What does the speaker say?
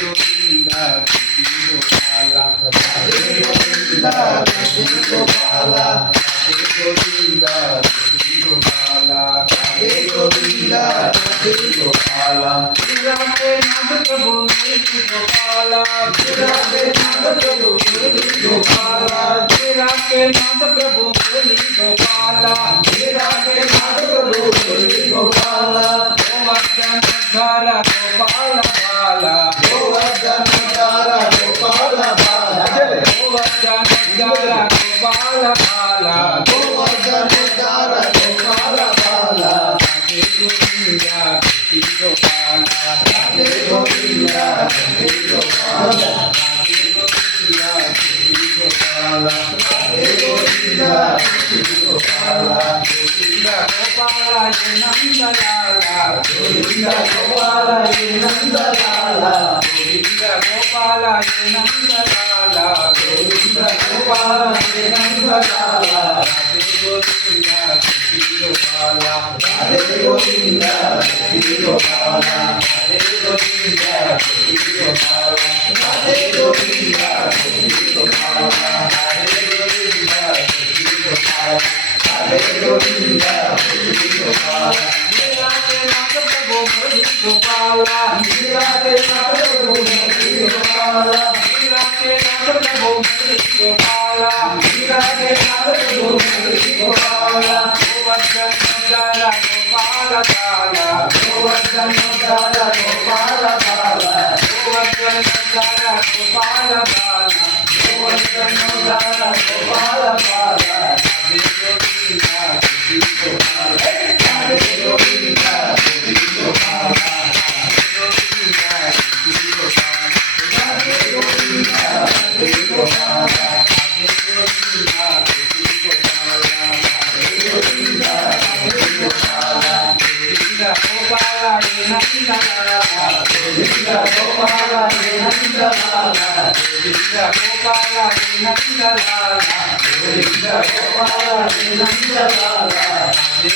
Govinda Radhe Gopala Radhe Govinda Radhe Govinda Radhe Gopala Radhe Nand Prabhu Radhe Gopala Radhe Nand Prabhu Radhe Gopala Radhe Nand Prabhu Radhe Gopala Radhe Nand Prabhu Radhe Gopala Govardhan Dhara Gopala Bala Govardhan Dhara Gopala Bala Govardhan Dhara Gopala Bala Govardhan Dhara Gopala Bala Radhe Govinda Radhe Gopala Radhe Govinda Radhe Gopala Radhe Govinda Radhe Gopala Radhe Govinda Radhe Gopala Govinda Gopala Nanda Lala Govinda Gopala Nanda Lala Govinda Gopala Nanda Lala Govinda Gopala Nanda Lala Radhe Govinda Radhe Gopala Radhe Govinda Radhe Gopala Radhe Govinda Radhe Gopala Radhe Govinda Radhe Gopala Radhe Govinda Radhe Gopala Radhe Govinda Radhe Gopala Radhe Nand Prabhu Radhe Gopala Radhe Nand Prabhu Radhe Gopala Radhe Nand Prabhu Radhe Gopala Radhe Nand Prabhu Radhe Gopala Govardhan Dhara Gopala Bala Govardhan Dhara Gopala Bala Govardhan Dhara Gopala Bala Govardhan Dhara Gopala Bala Radhe Govinda Radhe Gopala Radhe Govinda Radhe Gopala Radhe Govinda Radhe Gopala Radhe Govinda Radhe Gopala Radhe Govinda Radhe Gopala Govinda Gopala Nanda Lala Govinda Gopala Nanda Lala Govinda Gopala Nanda Lala Govinda Gopala Nanda Lala Radhe